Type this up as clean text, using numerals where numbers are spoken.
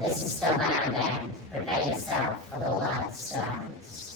This is still my band. Prepare yourself for the last dance.